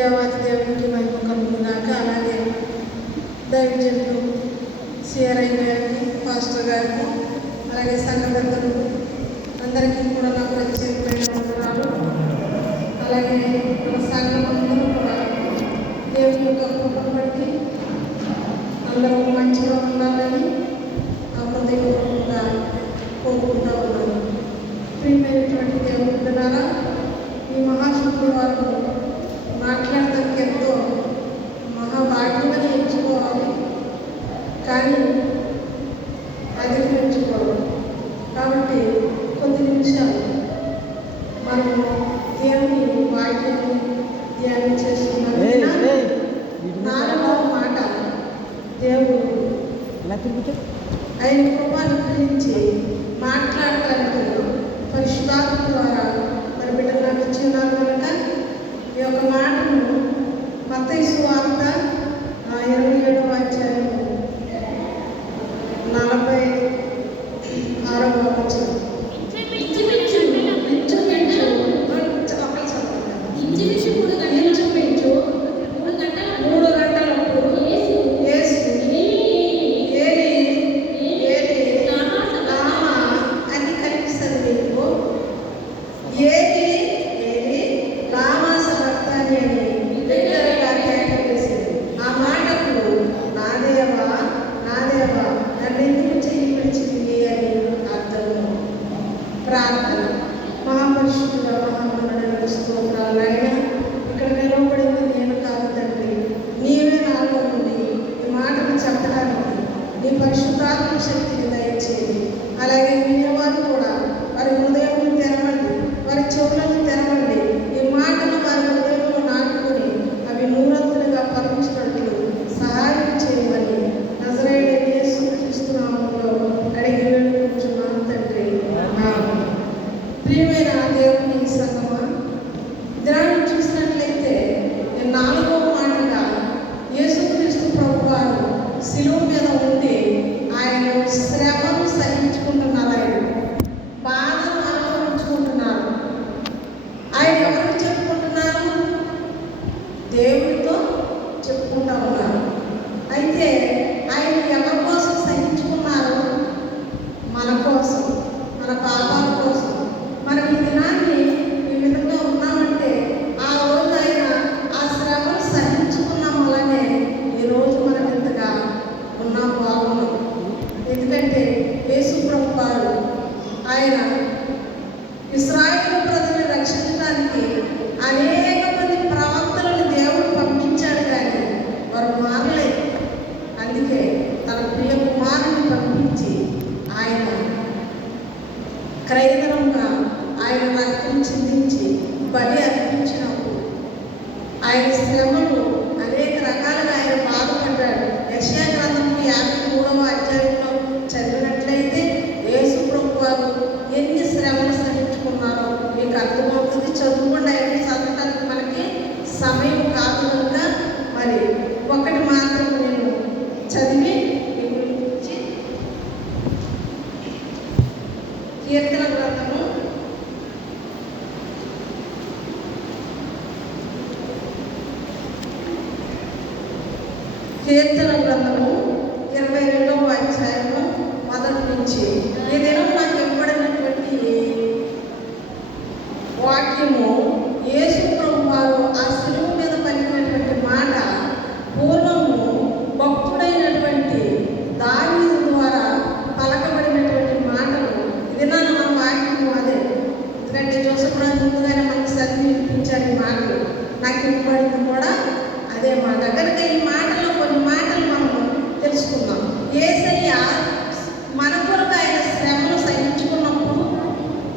దేవాది దేవునికి మహిమ కలుగునాక. అలాగే దైవజనులు సిఆర్ఐ గారికి, పాస్టర్ గారికి, అలాగే సంఘ పెద్దలు అందరికీ కూడా నా ప్రత్యేకమైన వందనాలు. అలాగే మన సంఘం అందరూ కూడా దేవుని యొక్క కృపను బట్టి అందరూ మంచిగా ఉండాలని హృదయపూర్వకంగా కోరుకుంటూ ఉన్నాను. ప్రియమైనటువంటి దేవుని బిడ్డలారా, ఈ మహాశుక్రవారం మాట్లాడడానికి ఎంతో మహాభాగ్యమని ఎంచుకోవాలి, కానీ అధిగమించుకోవాలి. కాబట్టి కొద్ది నిమిషాలు మనము దేవుని వాక్యాన్ని ధ్యానం చేస్తున్నాం. నాలుగవ మాట, దేవుడు ఆయన కృపను గురించి మాట్లాడటానికి పరిశుద్ధాత్మ ద్వారా మరి బిడ్డలు నాకు ఇచ్చిన్నారు కనుక ఈ యొక్క మాటను మత్తయి సువార్త 27వ అధ్యాయం 46వ వచనం. ప్రార్థన. మహాపరిశుద్ధుడ, మహామనుడైన స్తోత్రాలు. ఇక్కడ నిలవబడింది నేను కాదు తండ్రి, నీవే నాలో నుండి ఈ మాటలు చెప్పడానికి నీ పరిశుద్ధాత్మ శక్తిని దయచేది. అలాగే వినేవారు కూడా వారి హృదయాన్ని తెరవండి, వారి చెవులను తెరవండి. ఈ మాటలు వారి హృదయంలో నాటుకొని అవి నూరంతులుగా ఫలించినట్లు సహాయం చేయమని నజరేయుడైన యేసు క్రీస్తు నామములో అడిగి వేడుకుంటున్నాను తండ్రి. ప్రియమైన దేవుని సంగమా, దినాన్ని చూసినట్లయితే నాలుగవ మాటగా యేసుక్రీస్తు ప్రభువారు శిలువ మీద ఉండి ఆయన శ్రమను సహించుకుంటున్నారు, ఆయన బాధను అనుభవించుకుంటున్నారు. ఆయన ఎవరికి చెప్పుకుంటున్నారు? దేవుడితో చెప్పుకుంటా ఉన్నారు. అయితే ఆయన ఎవరి కోసం సహించుకున్నారు? మన కోసం, మన పాపాల కోసం. మనం ఈ దినాన్ని ఈ విధంగా ఉన్నామంటే ఆ రోజు ఆయన ఆ శ్రమను సహించుకున్నాం వల్లనే ఈరోజు మనం ఇంతగా ఉన్నాం, బాగున్నాం. ఎందుకంటే యేసు ప్రభు వారు ఆయన ఇశ్రాయేలు ప్రజలను రక్షించడానికి అనేక మంది ప్రవక్తలను దేవుడు పంపించాడు, కానీ వారు మారలేదు. అందుకే తన ప్రియ కుమారుని పంపించి ఆయన క్రైదనంగా ఆయన రక్తం చిందించి బలి అర్పించినప్పుడు ఆయన శ్రమలు అనేక రకాలుగా ఆయన బాధపడ్డాడు. యెషయా గ్రంథం 53వ అధ్యాయంలో చదివినట్లయితే యేసు ప్రభు వారు ఎన్ని శ్రమలు సహించుకున్నారో మీకు అర్థమవుతుంది. చదువుకుండా ఆయన చదవడానికి మనకి సమయం కాదు కనుక మరి ఒకటి మాత్రం నేను చదివి కీర్తన గ్రంథము 22వ అధ్యాయము మొదటి నుంచి ఈ దినం నాకు ఇవ్వబడినటువంటి వాక్యము యేసు ప్రభు వారు ఆ శిలువ మీద పలికినటువంటి మాట పూర్వము భక్తుడైనటువంటి దావీదు ద్వారా పలకబడినటువంటి మాటలు. ఇది మన వాక్యము అదే. ఎందుకంటే జోసెఫ్ రాజు ముందుగానే మనకు చదివించారు ఈ మాటలు. నాకు ఇవ్వబడింది కూడా అదే మాట. కనుక ఈ మాటలో కొన్ని మాటలు మనము తెలుసుకుందాం. యేసయ్య మన కొరకు ఆయన శ్రమను సహించుకున్నప్పుడు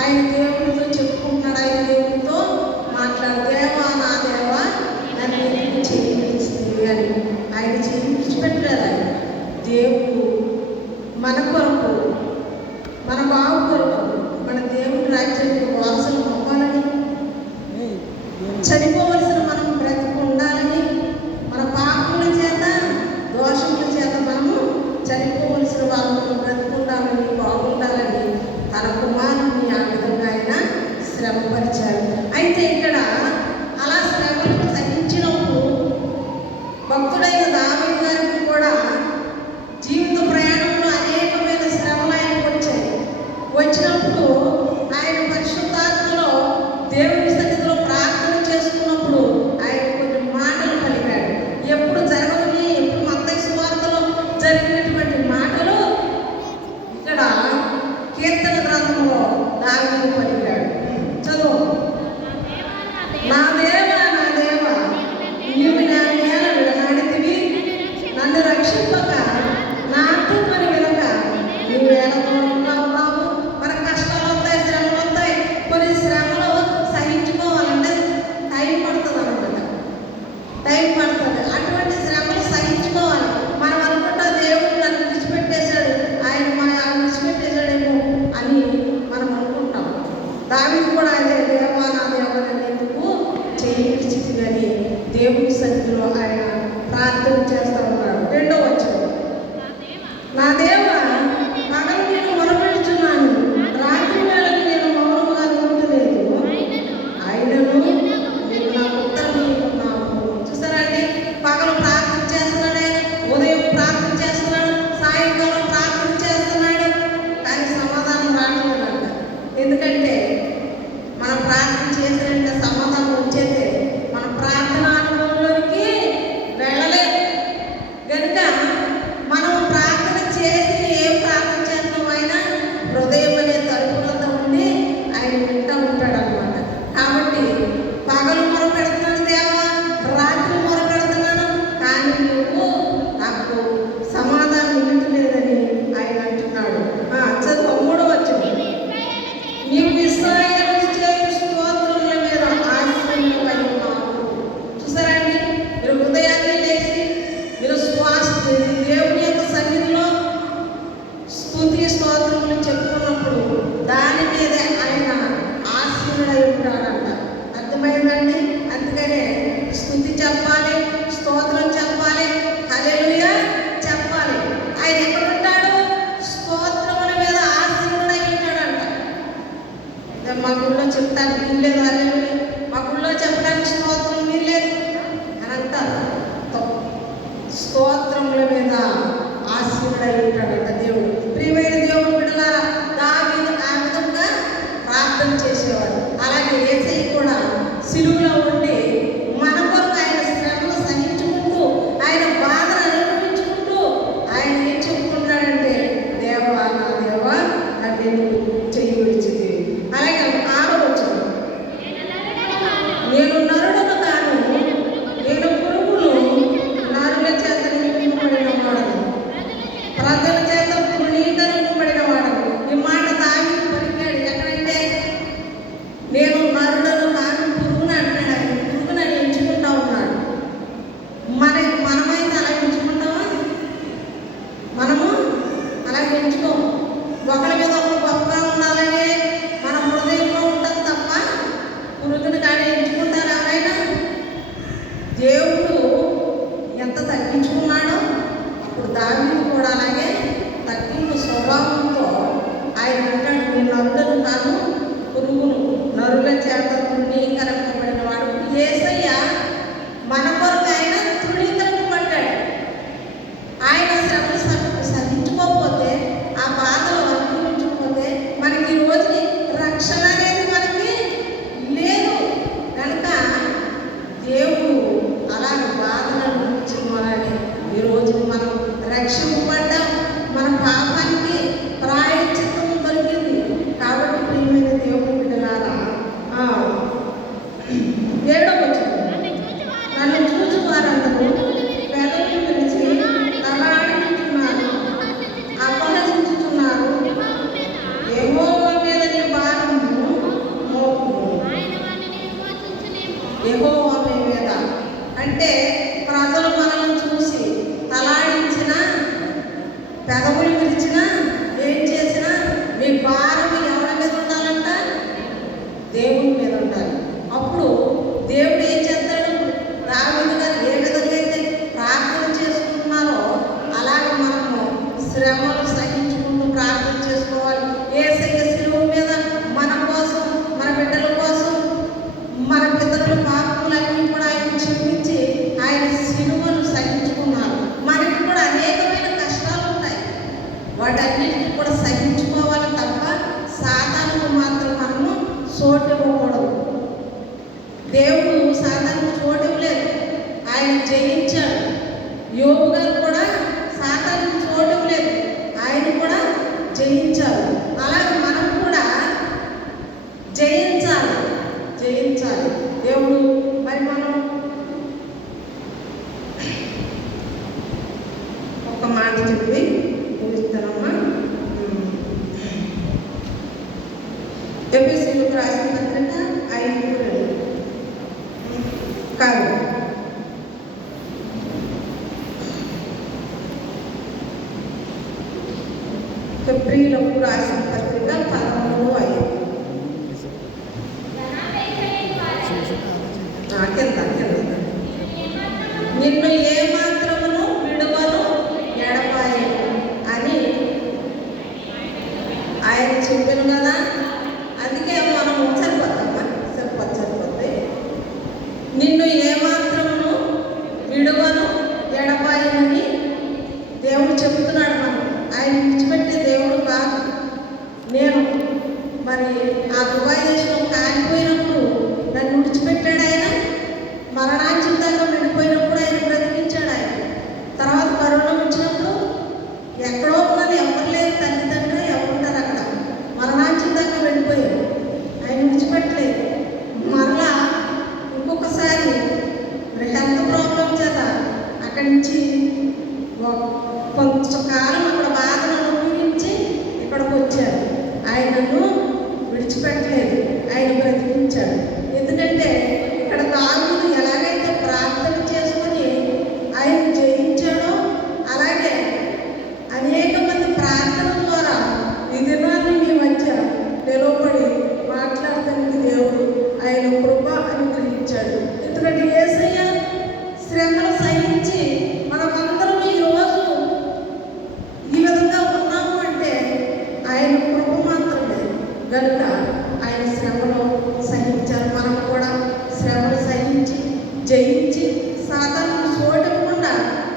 ఆయన దేవుడితో చెప్పుకుంటున్నాడు, ఆయన దేవుడితో మాట్లాడు, దేవా నా దేవా నన్ను ఎందుకు చేయించింది అని. ఆయన చేయించిపెట్టలేదు. ఆయన దేవుడు మన కొరకు, మన బావు కొరకు, మన దేవుడి రాజ్యానికి వారసులు అవ్వాలని, చనిపోవలసిన మనం బ్రతికి ఉండాలని, మన పాపముల చేత దోషముల చేత మనము చనిపోవలసిన వాళ్ళు భయపడుతుంది. అటువంటి శ్రమలు సహించుకోవాలి. మనం అనుకుంటా దేవుడు నన్ను విడిచిపెట్టేశాడు, ఆయన విడిచిపెట్టేశాడేమో అని మనం అనుకుంటాం. దానికి కూడా అదే, దేవా నా దేవా ఎందుకు చేయి విడిచితివి అని దేవుని సన్నిధిలో ఆయన ప్రార్థన చేస్తూ ఉన్నాడు. 2వ వచనం, నా దేవా పగలు నేను మొరపెడుచున్నాను, రాత్రి వేళకు నేను మౌనముగా ఉండలేదు, ఆయనను నీవు నాకు ఉత్తరం ఇవ్వకున్నావు. చూసారా అండి, పగలు ప్రార్థన చేస్తున్నాడు ఆయన, ఉదయం ప్రార్థన చేస్తున్నాడు, సాయంకాలం ప్రార్థన చేస్తున్నాడు, కానీ సమాధానం రావట్లేదంట. ఎందుకంటే మనం ప్రార్థన చేసినంటే సమాధానం వచ్చేదే మన ప్రార్థన అనుభవంలోనికి వెళ్ళలేదు కనుక మనం ప్రార్థన చేసి ఏం ప్రార్థన చేస్తాం అయినా హృదయం అనే తలుపులతో ఉండి ఆయన వింటూ ఉంటాడు అనమాట. కాబట్టి పగలు మొర పెడుతున్నాను దేవా, రాత్రి మొర పెడుతున్నాను, కానీ నువ్వు నాకు సమాధానం ఇవ్వట్లేదని ఆయన అంటున్నాడు. చదువు 3వ వచనం, నీవు ఇశ్రాయేలు చేయు స్తోత్రముల మీద ఆశ్రయింపబడి ఉన్నావు. చూసారండి, మీరు ఉదయాన్నే లేచి మీరు దేవుని యొక్క సన్నిధిలో స్తుతి స్తోత్రములు చెప్పుకున్నప్పుడు దాని మీదే ఆయన ఆశీనుడై ఉంటాడంట. అర్థమైందండి? అందుకనే స్తుతి చెప్పాలి, స్తోత్రం చెప్పాలి, హల్లెలూయా చెప్పాలి. ఆయన ఎక్కడ ఉంటాడు? స్తోత్రముల మీద ఆశీనుడై ఉంటాడంట. మా గుళ్ళో చెప్తాను వీల్లేదు, హల్లెలూయా మా గుళ్ళో చెప్పడానికి స్తోత్రం వీల్లేదు అని అంటారు. స్తోత్రముల మీద ఆశీనుడై ఉంటాడంట దేవుడు. ప్రియమైన దేవుడు బిడ్డలారా, దావీదు ఆ విధంగా ప్రార్థన చేసేవాడు. అలాగే యేసయ్య కూడా సిలువలో ఉండి మన కొరకు ఆయన శ్రమలు సహించుకుంటూ ఆయన బాధను అనుభవించుకుంటూ ఆయన ఏం చెప్పుకుంటాడంటే, దేవా నా దేవా నన్ను చెయ్యి విడిచితివి. అలాగే 6వ వచనం, నేను నరుడను కాను, నేను పురుగును, నరుల చేత నింపబడిన వాడను, ప్రజల చేత పునీతనింపబడిన వాడను. ఈ మాట దావీదు పలికాడు. ఎక్కడంటే నేను నరుడను కాను, పురుగును అంటాడు. ఆయన పురుగును అని ఎంచుకుంటా ఉన్నాడు. మనమైతే అలా ఎంచుకుంటామా? మనము అలా ఎంచుకోము. ఒకరి మీద ఒకరు గొప్పగా ఉండాలని మన హృదయంలో ఉంటుంది తప్ప పురుగుని కానీ ఎంచుకుంటారు ఎవరైనా? దేవుడు ఎంత తగ్గించుకున్నాడో అప్పుడు దావీదు కూడా అలాగే తగ్గింపు స్వభావంతో ఆయన అంటాడు, నేను నరులను కాను, పురుగును, నరుల చేత తృణీకరింపబడిన వాడు. యేసయ్య మన కొరకు ఆయన తృణీకరింపబడ్డాడు. ఆయన శ్రమలు సహించుకోకపోతే, ఆ బాధలు అనుభవించకపోతే మనకి ఈ రోజుని రక్షణ అనేది మనకి లేదు కనుక దేవుడు అలాగ బాధలు అనుభవించిన వాళ్ళని ఈరోజు మనం రక్షింపబడ్డాం. మన పాపానికి ప్రాయశ్చిత్తం దొరికింది. కాబట్టి ప్రియమైన దేవుని బిడ్డలారా, 7వ వచనం, నన్ను చూసి వారందరూ పెదవులు విరిచి తలాడించుతున్నారు, అపహసించుతున్నారు. యెహోవా మీద నీ భారము మోపుము. యెహోవా మీద అంటే ప్రజలు మనల్ని చూసి తలాడించినా, పెదవులు విరిచినా, ఏం చేసినా మీ భారం ఎవరి మీద ఉండాలంట? దేవుని మీద ఉండాలి. అప్పుడు దేవుడు ఏం చేస్తాడు? దావీదు గారు ఏ విధంగా అయితే ప్రార్థన చేసుకుంటున్నారో అలాగే మనము శ్రమలు సహించుకుంటూ ప్రార్థన చేసుకోవాలి. యేసయ్య సిలువ మీద మన కోసం, మన బిడ్డల కోసం, మన పితరుల పాపములన్నీ కూడా ఆయన క్షమించి ఆయన సిలువను సహించుకున్నారు. మనకి కూడా అనేకమైన కష్టాలు ఉంటాయి, వాటన్నిటిని కూడా సహించుకోవాలి తప్ప సాతానుకు మాత్రం మనము చోటు ఇవ్వకూడదు. దేవుడు సాతానుకు చోటు ఇవ్వలేదు, ఆయన జయించాడు. యోబు గారు కూడా సాతానుకు చోటు ఇవ్వలేదు, ఆయన కూడా జయించారు. అలాగే మనం కూడా జయించాలి. దేవుడు మరి మనం ఒక మాట చెప్పి ముగిస్తానమ్మా. ఎఫెసీయులకు రాసిన 5:2 కాదు ఫిబ్రవరికి రాసిన పత్రిక 13:5. కింద నిన్ను ఏమాత్రమును విడువను ఎడపాయను అని ఆయన చెప్పాను కదా. అందుకే మనం సరిపోద్ది. నిన్ను ఏమాత్రమును విడువను ఎడపాయనని దేవుడు చెబుతున్నాడు. మనం ఆయన విడిచిపెట్టే దేవుడు కాదు. నేను మరి ఆ దుబాయ్ దేశంలో కాలిపోయినప్పుడు నన్ను విడిచిపెట్టాడు ఆయన. మరణాంచితంగా వెళ్ళిపోయినప్పుడు ఆయన బ్రతికించాడు. ఆయన తర్వాత కరోనా వచ్చినప్పుడు ఎక్కడో ఉన్నది, ఎవరు లేరు, తల్లిదండ్రులు ఎవరుంటారు అక్కడ. మరణాంచితంగా వెళ్ళిపోయారు, ఆయన విడిచిపెట్టలేదు. మరలా ఇంకొకసారి హెల్త్ ప్రాబ్లం చేత అక్కడి నుంచి కొంతకాలం అక్కడ బాధను అనుభవించి ఇక్కడికి వచ్చారు. ఆయనను విడిచిపెట్టలేదు, ఆయన బ్రతికించాడు. ఎందుకంటే ఇక్కడ దావీదు ఎలాగైతే ప్రార్థన చేసుకొని ఆయన జయించాడో అలాగే అనేక మంది ప్రార్థన ద్వారా ఈ దినాన్ని మీ మధ్య నిలబడి మాట్లాడటానికి దేవుడు ఆయన కృప అనుగ్రహించాడు. ఎందుకంటే యేసయ్య శ్రమలు సహించి మనమందరం ఈరోజు ఈ విధంగా ఉన్నాము అంటే ఆయన కృప మాత్రమే. కనుక ఆయన శ్రమలు సహించారు. మనం కూడా శ్రమలు సహించి జయించి సాతాను చూడకుండా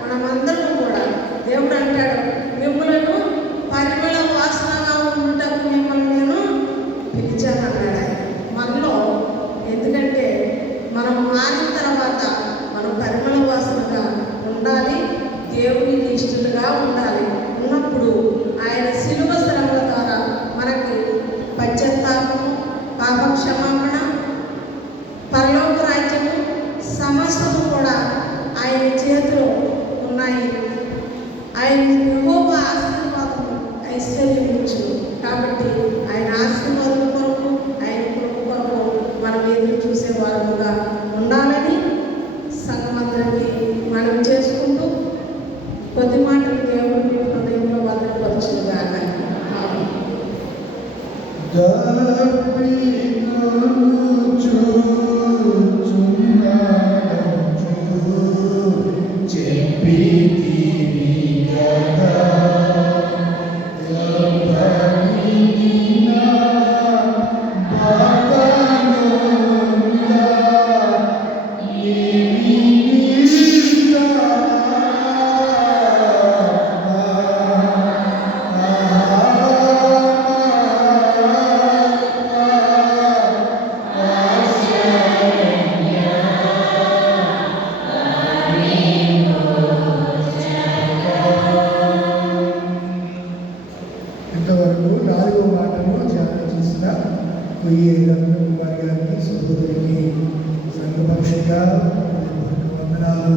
మనమందరం కూడా దేవుడు అంటాడు, మిమ్మల్ని పరిమళ వాసనగా ఉండటం మిమ్మల్ని నేను పిలిచాను అన్నాడు ఆయన మనలో. ఎందుకంటే మనం మారిన తర్వాత మనం పరిమళ వాసనగా ఉండాలి, దేవునికి ఇష్టలుగా ఉండాలి. ఉన్నప్పుడు ఆయన శిలువ శ్రమల ద్వారా మనకి పశ్చాత్తాపము, పాప క్షమాపణ, పరలోక రాజ్యము సమస్తము కూడా ఆయన చేతిలో ఉన్నాయి. ఆయన యెహోవా ఆశీర్వాదము ఐశ్వర్యమిచ్చు. కాబట్టి ఆయన ఆశీర్వాదం కొరకు, ఆయన కృప కొరకు మనం ఎదురు చూసే వారముగా ఉండాలని సంఘమందరికీ మనం చేసుకుంటూ కొద్ది మాటలు దేవుడు మీ హృదయంలో భద్రపరచుగాక. ఇంతవరకు 4వ మాటను ధ్యానం చేసిన కొయ్యి రమణకుమారి గారికి, సహోదరికి సంఘపక్షంగా వందనాలు